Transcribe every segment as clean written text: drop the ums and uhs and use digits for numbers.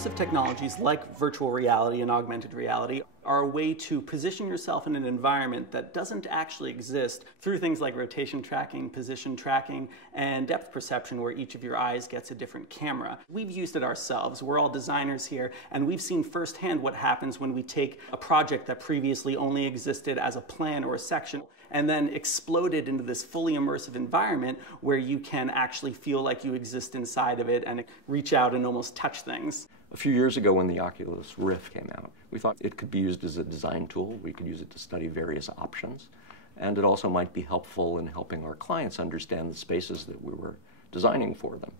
Immersive technologies like virtual reality and augmented reality are a way to position yourself in an environment that doesn't actually exist through things like rotation tracking, position tracking, and depth perception, where each of your eyes gets a different camera. We've used it ourselves. We're all designers here, and we've seen firsthand what happens when we take a project that previously only existed as a plan or a section and then exploded into this fully immersive environment where you can actually feel like you exist inside of it and reach out and almost touch things. A few years ago when the Oculus Rift came out, we thought it could be used as a design tool. We could use it to study various options. And it also might be helpful in helping our clients understand the spaces that we were designing for them.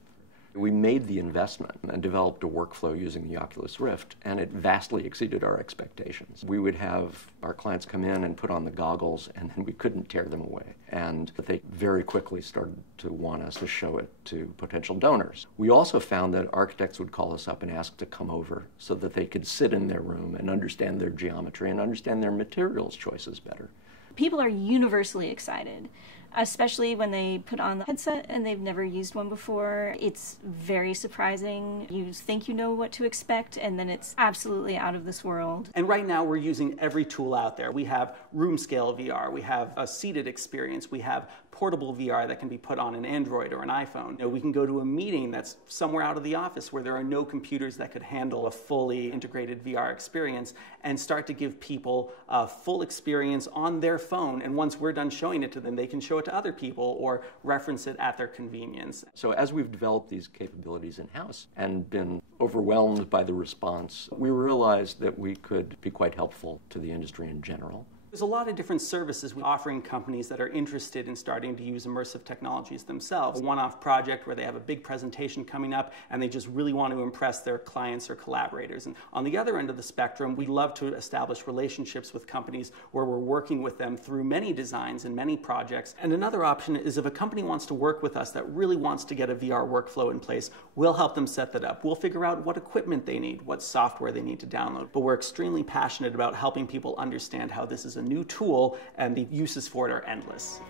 We made the investment and developed a workflow using the Oculus Rift, and it vastly exceeded our expectations. We would have our clients come in and put on the goggles, and then we couldn't tear them away. And they very quickly started to want us to show it to potential donors. We also found that architects would call us up and ask to come over so that they could sit in their room and understand their geometry and understand their materials choices better. People are universally excited, especially when they put on the headset and they've never used one before. It's very surprising. You think you know what to expect, and then it's absolutely out of this world. And right now we're using every tool out there. We have room scale VR, we have a seated experience, we have portable VR that can be put on an Android or an iPhone. You know, we can go to a meeting that's somewhere out of the office where there are no computers that could handle a fully integrated VR experience and start to give people a full experience on their phone. And once we're done showing it to them, they can show it to other people or reference it at their convenience. So as we've developed these capabilities in-house and been overwhelmed by the response, we realized that we could be quite helpful to the industry in general. There's a lot of different services we're offering companies that are interested in starting to use immersive technologies themselves. A one-off project where they have a big presentation coming up and they just really want to impress their clients or collaborators. And on the other end of the spectrum, we love to establish relationships with companies where we're working with them through many designs and many projects. And another option is if a company wants to work with us that really wants to get a VR workflow in place, we'll help them set that up. We'll figure out what equipment they need, what software they need to download. But we're extremely passionate about helping people understand how this is a new tool, and the uses for it are endless.